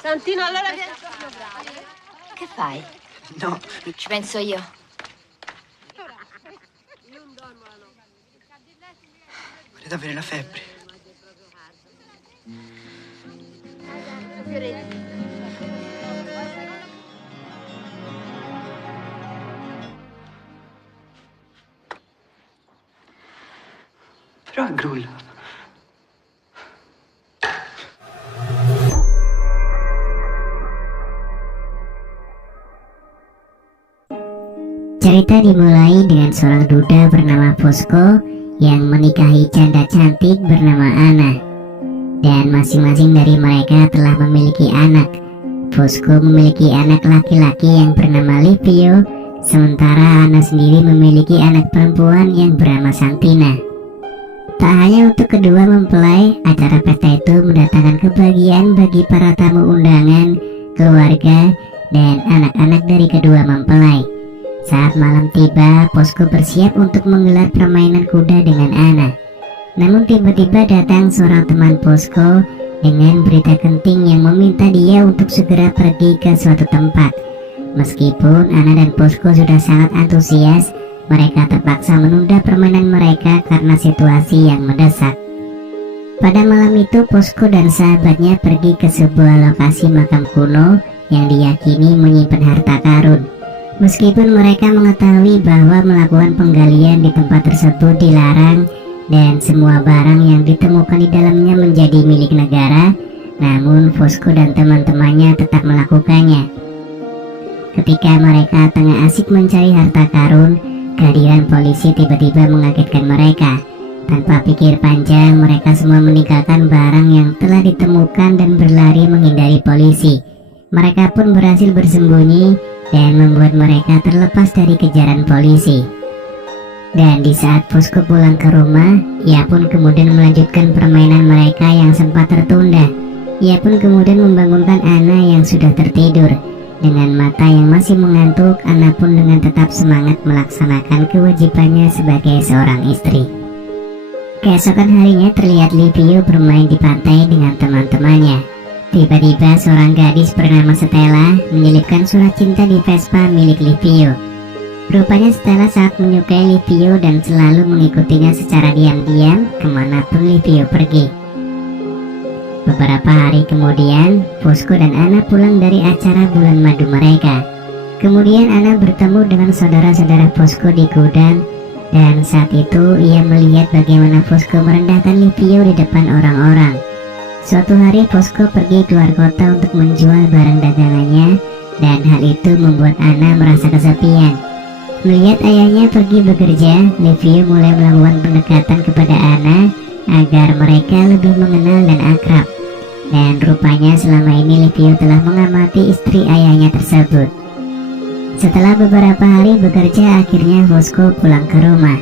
Santino, allora Che fai? No, Ci penso io. credo avere la febbre. Però è grulla. Cerita dimulai dengan seorang duda bernama Fosco yang menikahi janda cantik bernama Anna. Dan masing-masing dari mereka telah memiliki anak. Fosco memiliki anak laki-laki yang bernama Livio, sementara Anna sendiri memiliki anak perempuan yang bernama Santina. Tak hanya untuk kedua mempelai, acara pesta itu mendatangkan kebahagiaan bagi para tamu undangan, keluarga, dan anak-anak dari kedua mempelai. Saat malam tiba, Fosco bersiap untuk menggelar permainan kuda dengan Anna. Namun tiba-tiba datang seorang teman Fosco dengan berita penting yang meminta dia untuk segera pergi ke suatu tempat. Meskipun Anna dan Fosco sudah sangat antusias, mereka terpaksa menunda permainan mereka karena situasi yang mendesak. Pada malam itu, Fosco dan sahabatnya pergi ke sebuah lokasi makam kuno yang diyakini menyimpan harta karun. Meskipun mereka mengetahui bahwa melakukan penggalian di tempat tersebut dilarang dan semua barang yang ditemukan di dalamnya menjadi milik negara, namun Fosco dan teman-temannya tetap melakukannya. Ketika mereka tengah asik mencari harta karun, kehadiran polisi tiba-tiba mengagetkan mereka. Tanpa pikir panjang, mereka semua meninggalkan barang yang telah ditemukan dan berlari menghindari polisi. Mereka pun berhasil bersembunyi dan membuat mereka terlepas dari kejaran polisi. Dan di saat Fosco pulang ke rumah, ia pun kemudian melanjutkan permainan mereka yang sempat tertunda. Ia pun kemudian membangunkan Anna yang sudah tertidur. Dengan mata yang masih mengantuk, Anna pun dengan tetap semangat melaksanakan kewajibannya sebagai seorang istri. Keesokan harinya terlihat Livio bermain di pantai dengan teman-temannya. Tiba-tiba seorang gadis bernama Stella menyelipkan surat cinta di Vespa milik Livio. Rupanya Stella sangat menyukai Livio dan selalu mengikutinya secara diam-diam kemanapun Livio pergi. Beberapa hari kemudian, Fosco dan Anna pulang dari acara bulan madu mereka. Kemudian Anna bertemu dengan saudara-saudara Fosco di gudang, dan saat itu ia melihat bagaimana Fosco merendahkan Livio di depan orang-orang. Suatu hari Fosco pergi keluar kota untuk menjual barang dagangannya, dan hal itu membuat Anna merasa kesepian. Melihat ayahnya pergi bekerja, Livio mulai melakukan pendekatan kepada Anna agar mereka lebih mengenal dan akrab. Dan rupanya selama ini Livio telah mengamati istri ayahnya tersebut. Setelah beberapa hari bekerja, akhirnya Fosco pulang ke rumah.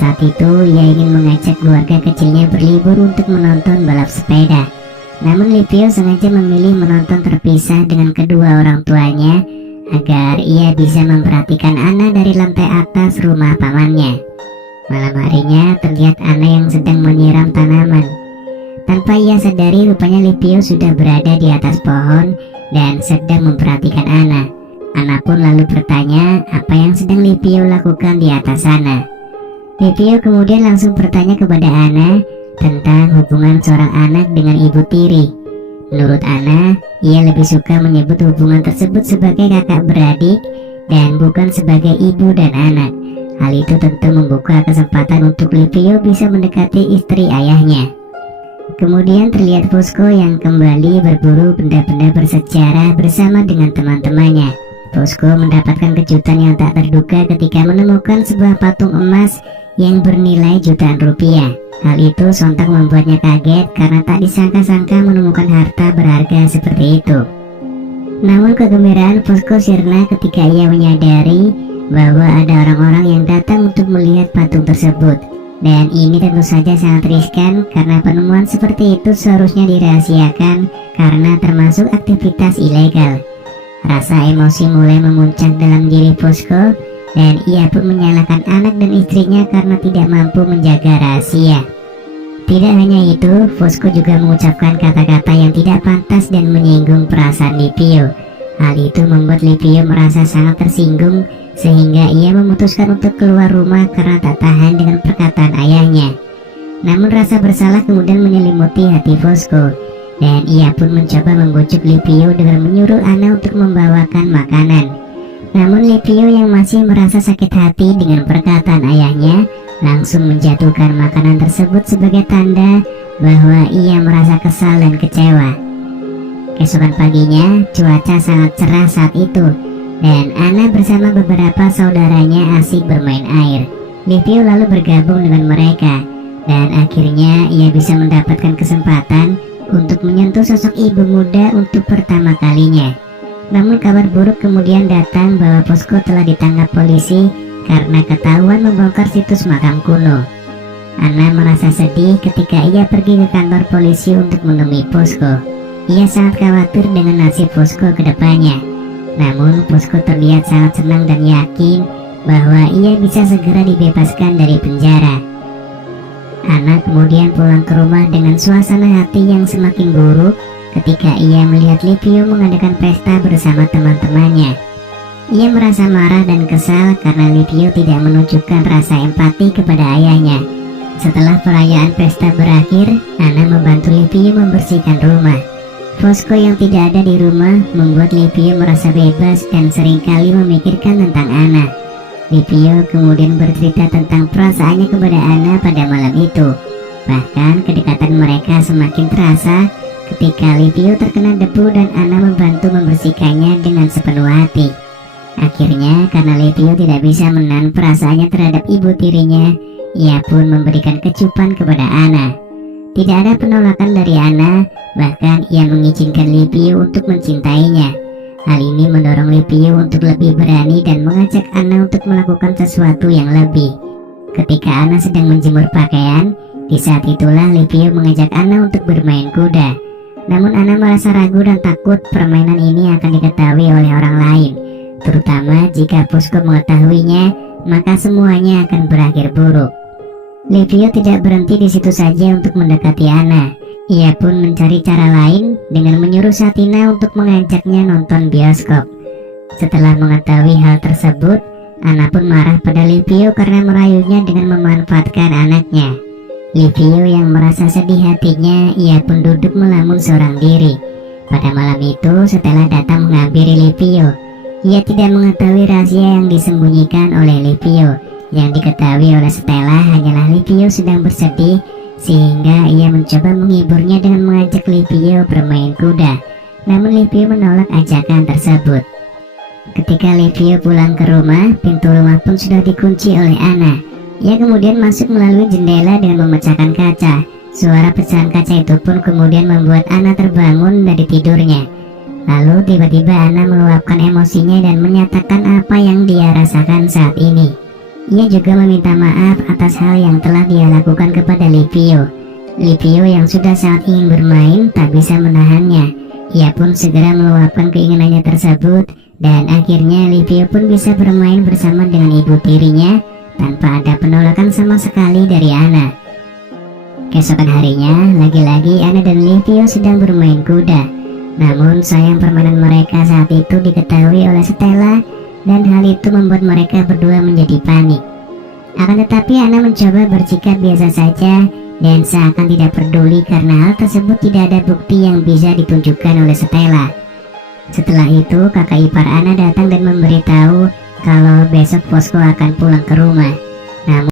Saat itu ia ingin mengajak keluarga kecilnya berlibur untuk menonton balap sepeda. Namun Livio sengaja memilih menonton terpisah dengan kedua orang tuanya agar ia bisa memperhatikan Anna dari lantai atas rumah pamannya. Malam harinya terlihat Anna yang sedang menyiram tanaman. Tanpa ia sadari, rupanya Livio sudah berada di atas pohon dan sedang memperhatikan Anna. Anna pun lalu bertanya apa yang sedang Livio lakukan di atas sana. Livio kemudian langsung bertanya kepada Anna tentang hubungan seorang anak dengan ibu tiri. Menurut Anna, ia lebih suka menyebut hubungan tersebut sebagai kakak beradik dan bukan sebagai ibu dan anak. Hal itu tentu membuka kesempatan untuk Livio bisa mendekati istri ayahnya. Kemudian terlihat Fosco yang kembali berburu benda-benda bersejarah bersama dengan teman-temannya. Fosco mendapatkan kejutan yang tak terduga ketika menemukan sebuah patung emas yang bernilai jutaan rupiah. Hal itu sontak membuatnya kaget karena tak disangka-sangka menemukan harta berharga seperti itu. Namun kegembiraan Fosco sirna ketika ia menyadari bahwa ada orang-orang yang datang untuk melihat patung tersebut. Dan ini tentu saja sangat riskan karena penemuan seperti itu seharusnya dirahasiakan karena termasuk aktivitas ilegal. Rasa emosi mulai memuncak dalam diri Fosco dan ia pun menyalahkan anak dan istrinya karena tidak mampu menjaga rahasia. Tidak hanya itu, Fosco juga mengucapkan kata-kata yang tidak pantas dan menyinggung perasaan Livio. Hal itu membuat Livio merasa sangat tersinggung sehingga ia memutuskan untuk keluar rumah karena tak tahan dengan perkataan ayahnya. Namun rasa bersalah kemudian menyelimuti hati Fosco dan ia pun mencoba membujuk Livio dengan menyuruh Anna untuk membawakan makanan. Namun Livio yang masih merasa sakit hati dengan perkataan ayahnya langsung menjatuhkan makanan tersebut sebagai tanda bahwa ia merasa kesal dan kecewa. Keesokan paginya, cuaca sangat cerah saat itu dan Anna bersama beberapa saudaranya asik bermain air. Livio lalu bergabung dengan mereka dan akhirnya ia bisa mendapatkan kesempatan untuk menyentuh sosok ibu muda untuk pertama kalinya. Namun kabar buruk kemudian datang bahwa Fosco telah ditangkap polisi karena ketahuan membongkar situs makam kuno. Anna merasa sedih ketika ia pergi ke kantor polisi untuk menemui Fosco. Ia sangat khawatir dengan nasib Fosco ke depannya. Namun Fosco terlihat sangat senang dan yakin bahwa ia bisa segera dibebaskan dari penjara. Anna kemudian pulang ke rumah dengan suasana hati yang semakin buruk ketika ia melihat Livio mengadakan pesta bersama teman-temannya. Ia merasa marah dan kesal karena Livio tidak menunjukkan rasa empati kepada ayahnya. Setelah perayaan pesta berakhir, Anna membantu Livio membersihkan rumah. Fosco yang tidak ada di rumah membuat Livio merasa bebas dan seringkali memikirkan tentang Anna. Livio kemudian bercerita tentang perasaannya kepada Anna pada malam itu. Bahkan kedekatan mereka semakin terasa ketika Livio terkena debu dan Anna membantu membersihkannya dengan sepenuh hati. Akhirnya karena Livio tidak bisa menahan perasaannya terhadap ibu tirinya, ia pun memberikan kecupan kepada Anna. Tidak ada penolakan dari Anna, bahkan ia mengizinkan Livio untuk mencintainya. Hal ini mendorong Livio untuk lebih berani dan mengajak Anna untuk melakukan sesuatu yang lebih. Ketika Anna sedang menjemur pakaian, di saat itulah Livio mengajak Anna untuk bermain kuda. Namun Anna merasa ragu dan takut permainan ini akan diketahui oleh orang lain, terutama jika Fosco mengetahuinya, maka semuanya akan berakhir buruk. Livio tidak berhenti di situ saja untuk mendekati Anna. Ia pun mencari cara lain dengan menyuruh Satina untuk mengajaknya nonton bioskop. Setelah mengetahui hal tersebut, Anna pun marah pada Livio karena merayunya dengan memanfaatkan anaknya. Livio yang merasa sedih hatinya, ia pun duduk melamun seorang diri. Pada malam itu, Stella datang menghampiri Livio. Ia tidak mengetahui rahasia yang disembunyikan oleh Livio. Yang diketahui oleh Stella hanyalah Livio sedang bersedih, sehingga ia mencoba menghiburnya dengan mengajak Livio bermain kuda. Namun Livio menolak ajakan tersebut. Ketika Livio pulang ke rumah, pintu rumah pun sudah dikunci oleh Anna. Ia kemudian masuk melalui jendela dengan memecahkan kaca. Suara pecahan kaca itu pun kemudian membuat Anna terbangun dari tidurnya. Lalu tiba-tiba Anna meluapkan emosinya dan menyatakan apa yang dia rasakan saat ini. Ia juga meminta maaf atas hal yang telah dia lakukan kepada Livio. Livio yang sudah sangat ingin bermain tak bisa menahannya. Ia pun segera meluapkan keinginannya tersebut dan akhirnya Livio pun bisa bermain bersama dengan ibu tirinya tanpa ada penolakan sama sekali dari Anna. Keesokan harinya, lagi-lagi Anna dan Livio sedang bermain kuda. Namun sayang permainan mereka saat itu diketahui oleh Stella dan hal itu membuat mereka berdua menjadi panik. Akan tetapi Anna mencoba bersikap biasa saja dan seakan tidak peduli karena hal tersebut tidak ada bukti yang bisa ditunjukkan oleh Stella. Setelah itu kakak ipar Anna datang dan memberitahu kalau besok Fosco akan pulang ke rumah. Namun